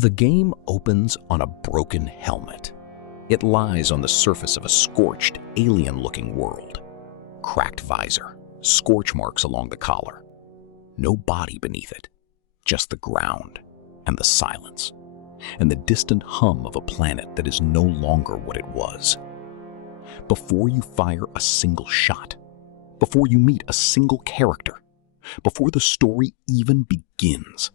The game opens on a broken helmet. It lies on the surface of a scorched, alien-looking world. Cracked visor, scorch marks along the collar. No body beneath it, just the ground and the silence, and the distant hum of a planet that is no longer what it was. Before you fire a single shot, before you meet a single character, before the story even begins,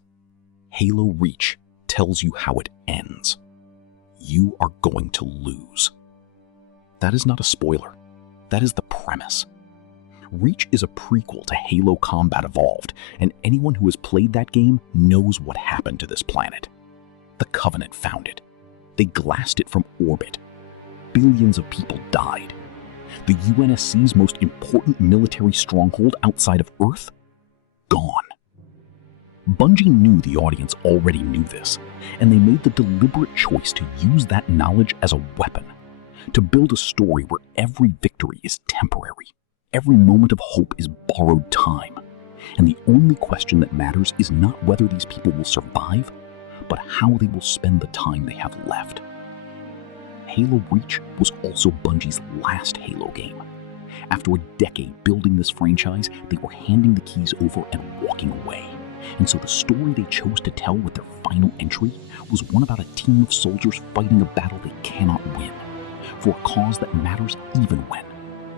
Halo Reach tells you how it ends. You are going to lose. That is not a spoiler. That is the premise. Reach is a prequel to Halo Combat Evolved, and anyone who has played that game knows what happened to this planet. The Covenant found it. They glassed it from orbit. Billions of people died. The UNSC's most important military stronghold outside of Earth? Gone. Bungie knew the audience already knew this, and they made the deliberate choice to use that knowledge as a weapon, to build a story where every victory is temporary, every moment of hope is borrowed time, and the only question that matters is not whether these people will survive, but how they will spend the time they have left. Halo Reach was also Bungie's last Halo game. After a decade building this franchise, they were handing the keys over and walking away. And so the story they chose to tell with their final entry was one about a team of soldiers fighting a battle they cannot win, for a cause that matters even when,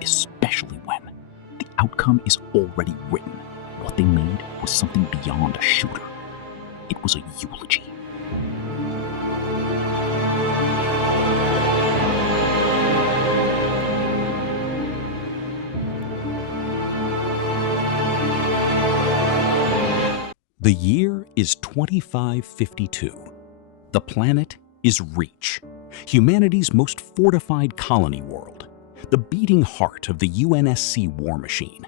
especially when, the outcome is already written. What they made was something beyond a shooter. It was a eulogy. The year is 2552. The planet is Reach, humanity's most fortified colony world, the beating heart of the UNSC war machine,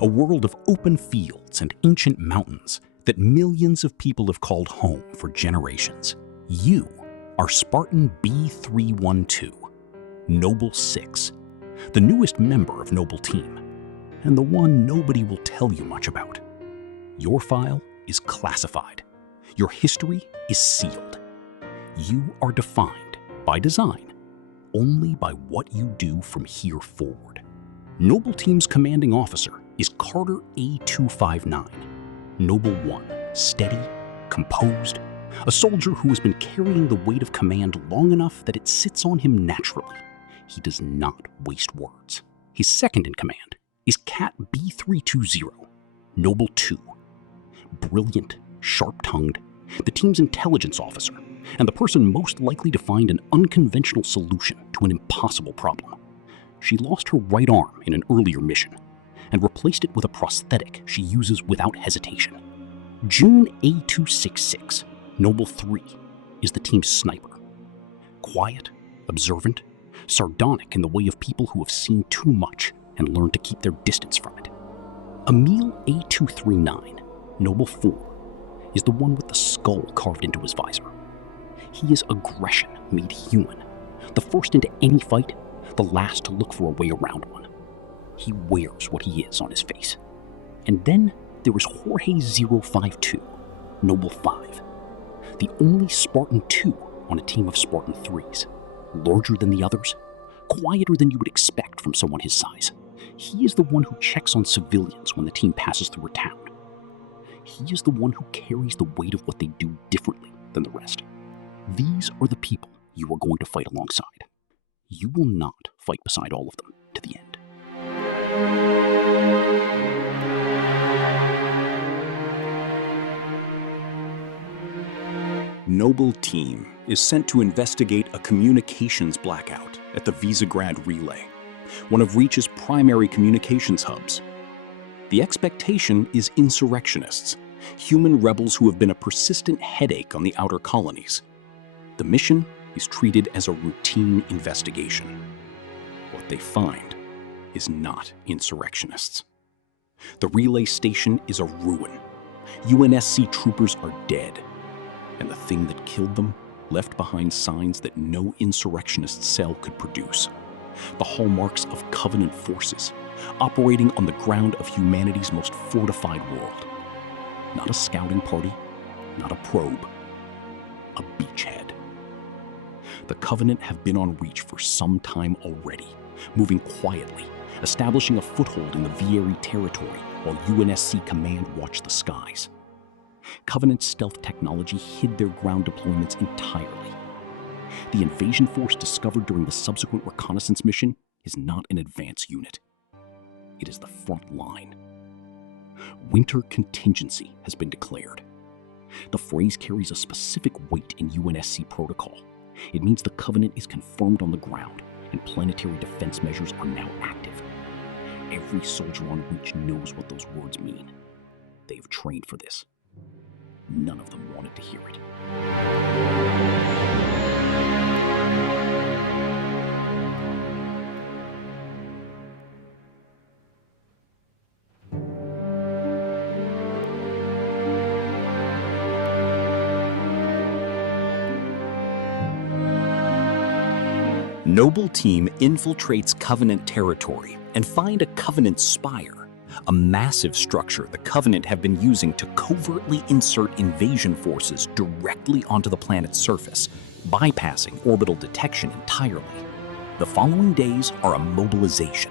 a world of open fields and ancient mountains that millions of people have called home for generations. You are Spartan B312, Noble 6, the newest member of Noble Team, and the one nobody will tell you much about. Your file is classified. Your history is sealed. You are defined, by design, only by what you do from here forward. Noble Team's commanding officer is Carter A259, Noble 1, steady, composed, a soldier who has been carrying the weight of command long enough that it sits on him naturally. He does not waste words. His second in command is Cat B320, Noble 2, brilliant, sharp-tongued, the team's intelligence officer, and the person most likely to find an unconventional solution to an impossible problem. She lost her right arm in an earlier mission and replaced it with a prosthetic she uses without hesitation. June A266, Noble 3, is the team's sniper. Quiet, observant, sardonic in the way of people who have seen too much and learned to keep their distance from it. Emil A239, Noble 4, is the one with the skull carved into his visor. He is aggression made human, the first into any fight, the last to look for a way around one. He wears what he is on his face. And then there is Jorge 052, Noble 5, the only Spartan 2 on a team of Spartan 3s, larger than the others, quieter than you would expect from someone his size. He is the one who checks on civilians when the team passes through a town. He is the one who carries the weight of what they do differently than the rest. These are the people you are going to fight alongside. You will not fight beside all of them to the end. Noble Team is sent to investigate a communications blackout at the Visegrad Relay, one of Reach's primary communications hubs. The expectation is insurrectionists, human rebels who have been a persistent headache on the outer colonies. The mission is treated as a routine investigation. What they find is not insurrectionists. The relay station is a ruin. UNSC troopers are dead, and the thing that killed them left behind signs that no insurrectionist cell could produce. The hallmarks of Covenant forces, operating on the ground of humanity's most fortified world. Not a scouting party, not a probe. a beachhead. The Covenant have been on Reach for some time already, moving quietly, establishing a foothold in the VRE territory while UNSC Command watched the skies. Covenant stealth technology hid their ground deployments entirely. The invasion force discovered during the subsequent reconnaissance mission is not an advance unit. It is the front line. Winter Contingency has been declared. The phrase carries a specific weight in UNSC protocol. It means the Covenant is confirmed on the ground, and planetary defense measures are now active. Every soldier on Reach knows what those words mean. They have trained for this. None of them wanted to hear it. Noble Team infiltrates Covenant territory and find a Covenant spire, a massive structure the Covenant have been using to covertly insert invasion forces directly onto the planet's surface, bypassing orbital detection entirely. The following days are a mobilization.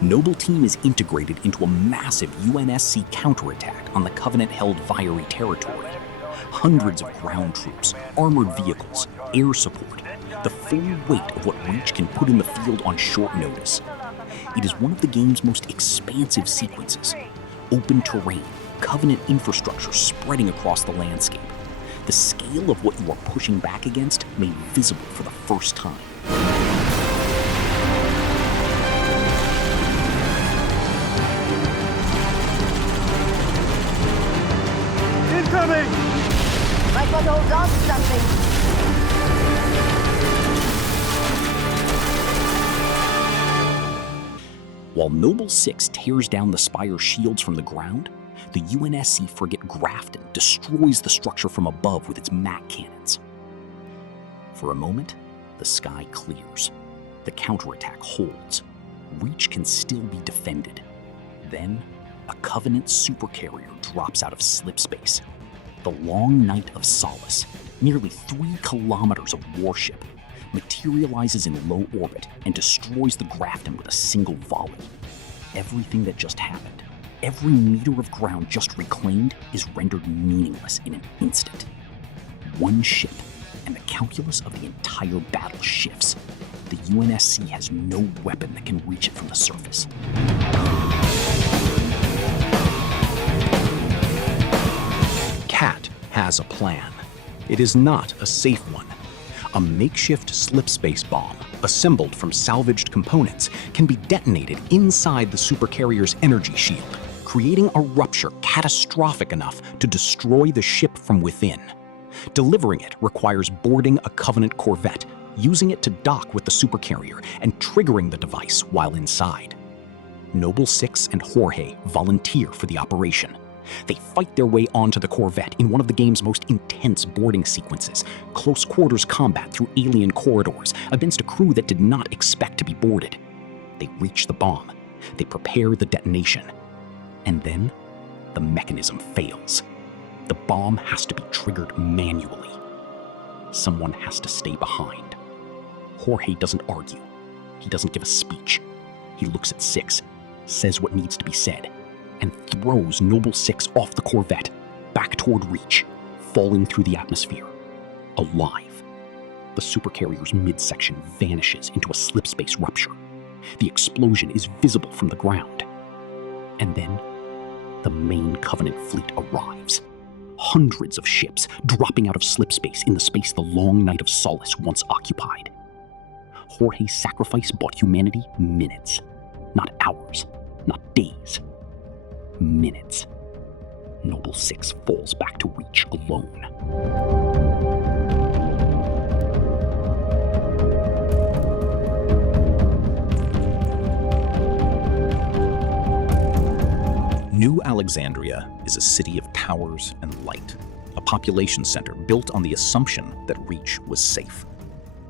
Noble Team is integrated into a massive UNSC counterattack on the Covenant-held VRE territory. Hundreds of ground troops, armored vehicles, air support, the full weight of what Reach can put in the field on short notice. It is one of the game's most expansive sequences. Open terrain, Covenant infrastructure spreading across the landscape. The scale of what you are pushing back against made visible for the first time. Incoming! Might want to hold on to something. While Noble 6 tears down the spire's shields from the ground, the UNSC frigate Grafton destroys the structure from above with its MAC cannons. For a moment, the sky clears. The counterattack holds. Reach can still be defended. Then, a Covenant supercarrier drops out of slipspace. The Long Night of Solace, nearly 3 kilometers of warship, materializes in low orbit and destroys the Grafton with a single volley. Everything that just happened, every meter of ground just reclaimed, is rendered meaningless in an instant. One ship, and the calculus of the entire battle shifts. The UNSC has no weapon that can reach it from the surface. Cat has a plan. It is not a safe one. A makeshift slipspace bomb, assembled from salvaged components, can be detonated inside the supercarrier's energy shield, creating a rupture catastrophic enough to destroy the ship from within. Delivering it requires boarding a Covenant corvette, using it to dock with the supercarrier, and triggering the device while inside. Noble 6 and Jorge volunteer for the operation. They fight their way onto the corvette in one of the game's most intense boarding sequences, close-quarters combat through alien corridors against a crew that did not expect to be boarded. They reach the bomb. They prepare the detonation. And then, the mechanism fails. The bomb has to be triggered manually. Someone has to stay behind. Jorge doesn't argue. He doesn't give a speech. He looks at 6, says what needs to be said, and throws Noble 6 off the corvette, back toward Reach, falling through the atmosphere, alive. The supercarrier's midsection vanishes into a slipspace rupture. The explosion is visible from the ground. And then, the main Covenant fleet arrives. Hundreds of ships dropping out of slipspace in the space the Long Night of Solace once occupied. Jorge's sacrifice bought humanity minutes, not hours, not days. Minutes. Noble 6 falls back to Reach alone. New Alexandria is a city of towers and light, a population center built on the assumption that Reach was safe.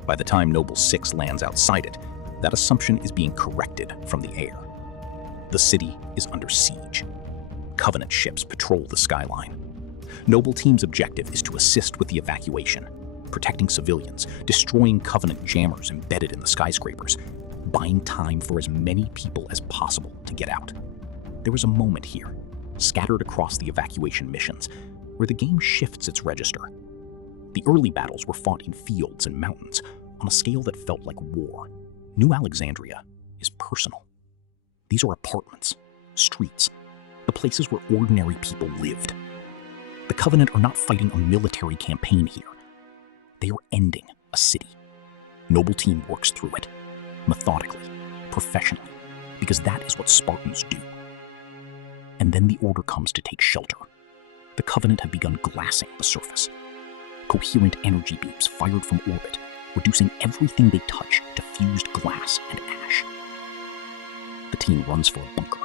By the time Noble 6 lands outside it, that assumption is being corrected from the air. The city is under siege. Covenant ships patrol the skyline. Noble Team's objective is to assist with the evacuation, protecting civilians, destroying Covenant jammers embedded in the skyscrapers, buying time for as many people as possible to get out. There is a moment here, scattered across the evacuation missions, where the game shifts its register. The early battles were fought in fields and mountains, on a scale that felt like war. New Alexandria is personal. These are apartments, streets, the places where ordinary people lived. The Covenant are not fighting a military campaign here. They are ending a city. Noble Team works through it, methodically, professionally, because that is what Spartans do. And then the order comes to take shelter. The Covenant have begun glassing the surface. Coherent energy beams fired from orbit, reducing everything they touch to fused glass and ash. The team runs for a bunker.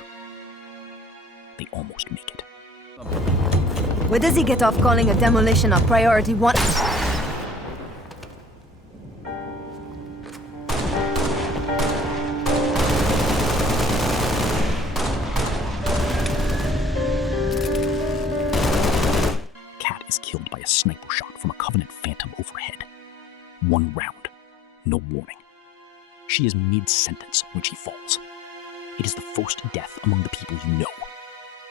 They almost make it. Where does he get off calling a demolition a priority one? Kat is killed by a sniper shot from a Covenant Phantom overhead. One round, no warning. She is mid-sentence when she falls. It is the first death among the people you know,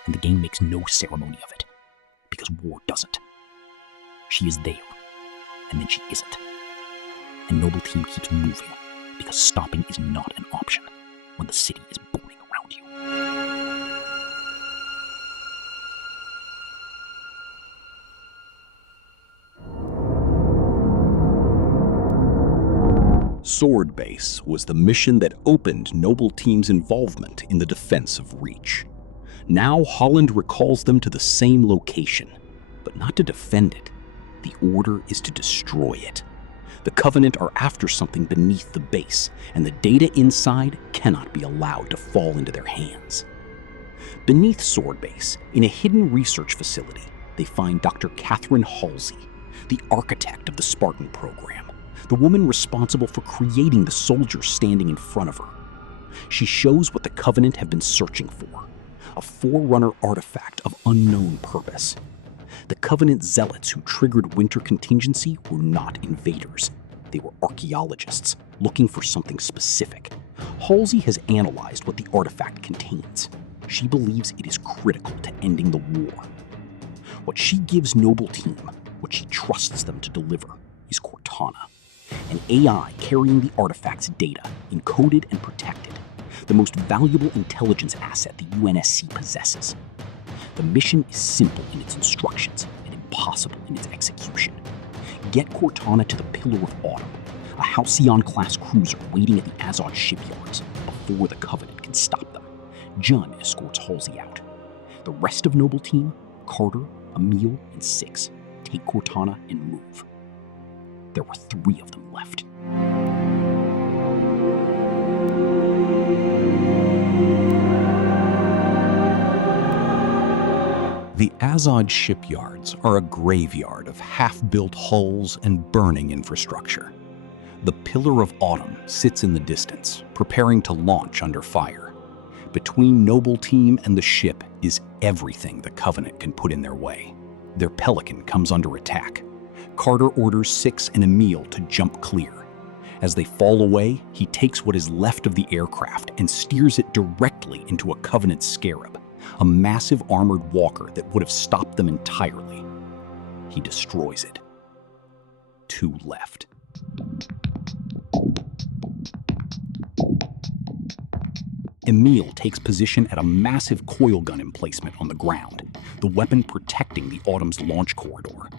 and the game makes no ceremony of it, because war doesn't. She is there, and then she isn't. And Noble Team keeps moving, because stopping is not an option when the city is burning around you. Sword Base was the mission that opened Noble Team's involvement in the defense of Reach. Now Holland recalls them to the same location, but not to defend it. The order is to destroy it. The Covenant are after something beneath the base, and the data inside cannot be allowed to fall into their hands. Beneath Sword Base, in a hidden research facility, they find Dr. Catherine Halsey, the architect of the Spartan program, the woman responsible for creating the soldiers standing in front of her. She shows what the Covenant have been searching for, a Forerunner artifact of unknown purpose. The Covenant zealots who triggered Winter Contingency were not invaders. They were archaeologists, looking for something specific. Halsey has analyzed what the artifact contains. She believes it is critical to ending the war. What she gives Noble Team, what she trusts them to deliver, is Cortana, an AI carrying the artifact's data, encoded and protected, the most valuable intelligence asset the UNSC possesses. The mission is simple in its instructions and impossible in its execution. Get Cortana to the Pillar of Autumn, a Halcyon-class cruiser waiting at the Azod shipyards before the Covenant can stop them. Jun escorts Halsey out. The rest of Noble Team, Carter, Emil, and Six, take Cortana and move. There were 3 of them left. The Azod shipyards are a graveyard of half-built hulls and burning infrastructure. The Pillar of Autumn sits in the distance, preparing to launch under fire. Between Noble Team and the ship is everything the Covenant can put in their way. Their Pelican comes under attack. Carter orders Six and Emil to jump clear. As they fall away, he takes what is left of the aircraft and steers it directly into a Covenant Scarab, a massive armored walker that would have stopped them entirely. He destroys it. 2 left. Emil takes position at a massive coil gun emplacement on the ground, the weapon protecting the Autumn's launch corridor.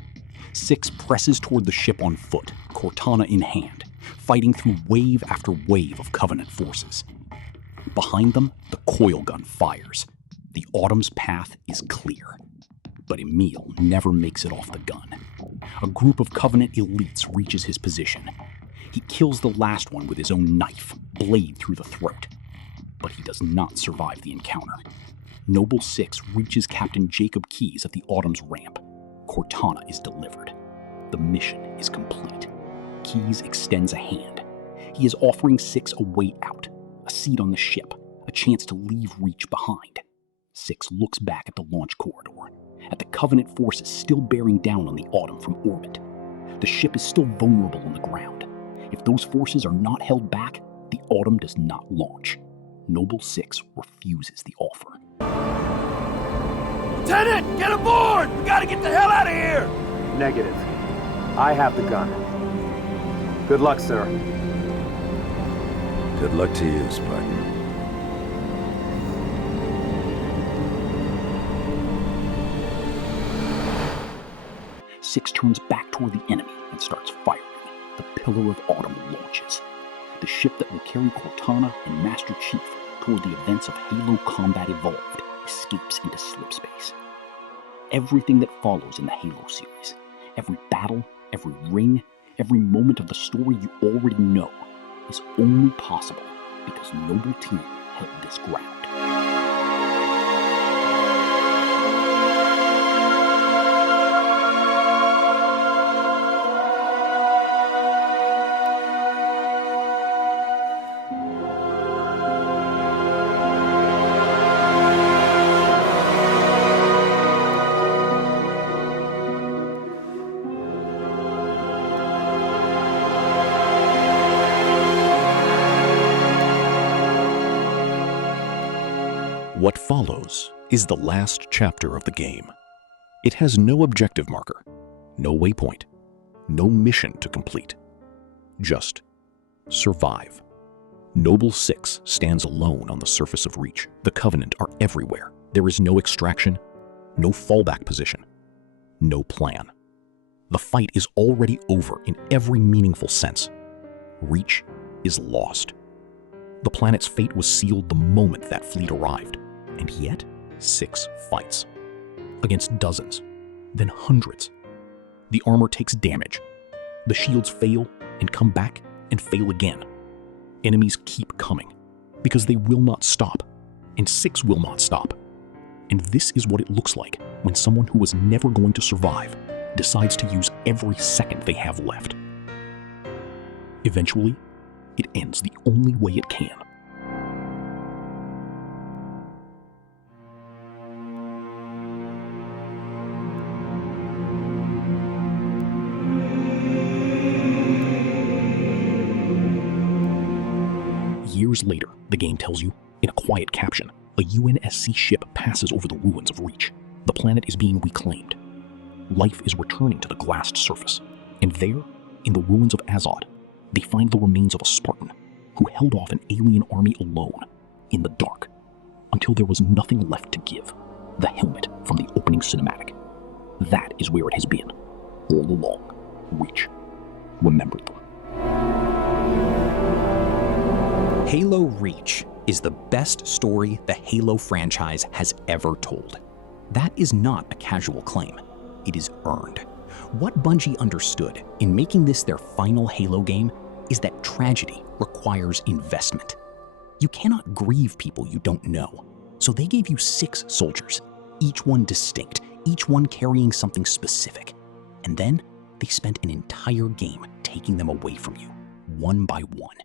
Six presses toward the ship on foot, Cortana in hand, fighting through wave after wave of Covenant forces. Behind them, the coil gun fires. The Autumn's path is clear. But Emil never makes it off the gun. A group of Covenant elites reaches his position. He kills the last one with his own knife, blade through the throat. But he does not survive the encounter. Noble Six reaches Captain Jacob Keyes at the Autumn's ramp. Cortana is delivered. The mission is complete. Keyes extends a hand. He is offering Six a way out, a seat on the ship, a chance to leave Reach behind. Six looks back at the launch corridor, at the Covenant forces still bearing down on the Autumn from orbit. The ship is still vulnerable on the ground. If those forces are not held back, the Autumn does not launch. Noble Six refuses the offer. Lieutenant, get aboard! We gotta get the hell out of here! Negative. I have the gun. Good luck, sir. Good luck to you, Spartan. Six turns back toward the enemy and starts firing. The Pillar of Autumn launches. The ship that will carry Cortana and Master Chief toward the events of Halo Combat Evolved escapes into slipspace. Everything that follows in the Halo series, every battle, every ring, every moment of the story you already know, is only possible because Noble Team held this ground. What follows is the last chapter of the game. It has no objective marker, no waypoint, no mission to complete. Just survive. Noble Six stands alone on the surface of Reach. The Covenant are everywhere. There is no extraction, no fallback position, no plan. The fight is already over in every meaningful sense. Reach is lost. The planet's fate was sealed the moment that fleet arrived. And yet, Six fights. Against dozens, then hundreds. The armor takes damage. The shields fail and come back and fail again. Enemies keep coming, because they will not stop, and Six will not stop. And this is what it looks like when someone who was never going to survive decides to use every second they have left. Eventually, it ends the only way it can. Years later, the game tells you, in a quiet caption, a UNSC ship passes over the ruins of Reach. The planet is being reclaimed. Life is returning to the glassed surface. And there, in the ruins of Azod, they find the remains of a Spartan who held off an alien army alone, in the dark, until there was nothing left to give. The helmet from the opening cinematic. That is where it has been, all along. Reach. Remember them. Halo Reach is the best story the Halo franchise has ever told. That is not a casual claim. It is earned. What Bungie understood in making this their final Halo game is that tragedy requires investment. You cannot grieve people you don't know. So they gave you 6 soldiers, each one distinct, each one carrying something specific. And then they spent an entire game taking them away from you, one by one,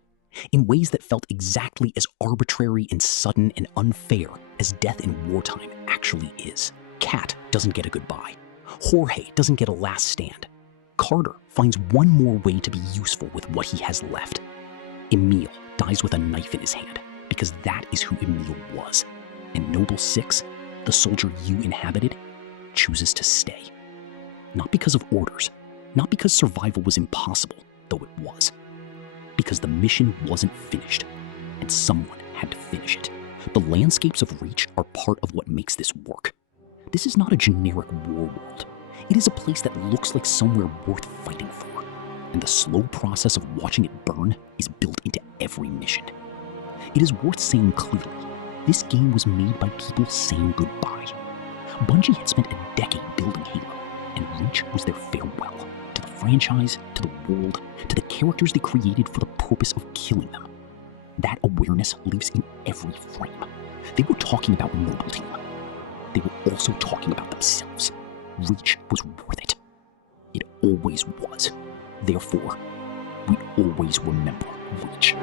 in ways that felt exactly as arbitrary and sudden and unfair as death in wartime actually is. Kat doesn't get a goodbye. Jorge doesn't get a last stand. Carter finds one more way to be useful with what he has left. Emile dies with a knife in his hand, because that is who Emile was. And Noble Six, the soldier you inhabited, chooses to stay. Not because of orders, not because survival was impossible, though it was. Because the mission wasn't finished, and someone had to finish it. The landscapes of Reach are part of what makes this work. This is not a generic war world. It is a place that looks like somewhere worth fighting for, and the slow process of watching it burn is built into every mission. It is worth saying clearly, this game was made by people saying goodbye. Bungie had spent a decade building Halo, and Reach was their farewell to the franchise, to the world, to the characters they created for the purpose of killing them. That awareness lives in every frame. They were talking about Noble Team. They were also talking about themselves. Reach was worth it. It always was. Therefore, we always remember Reach.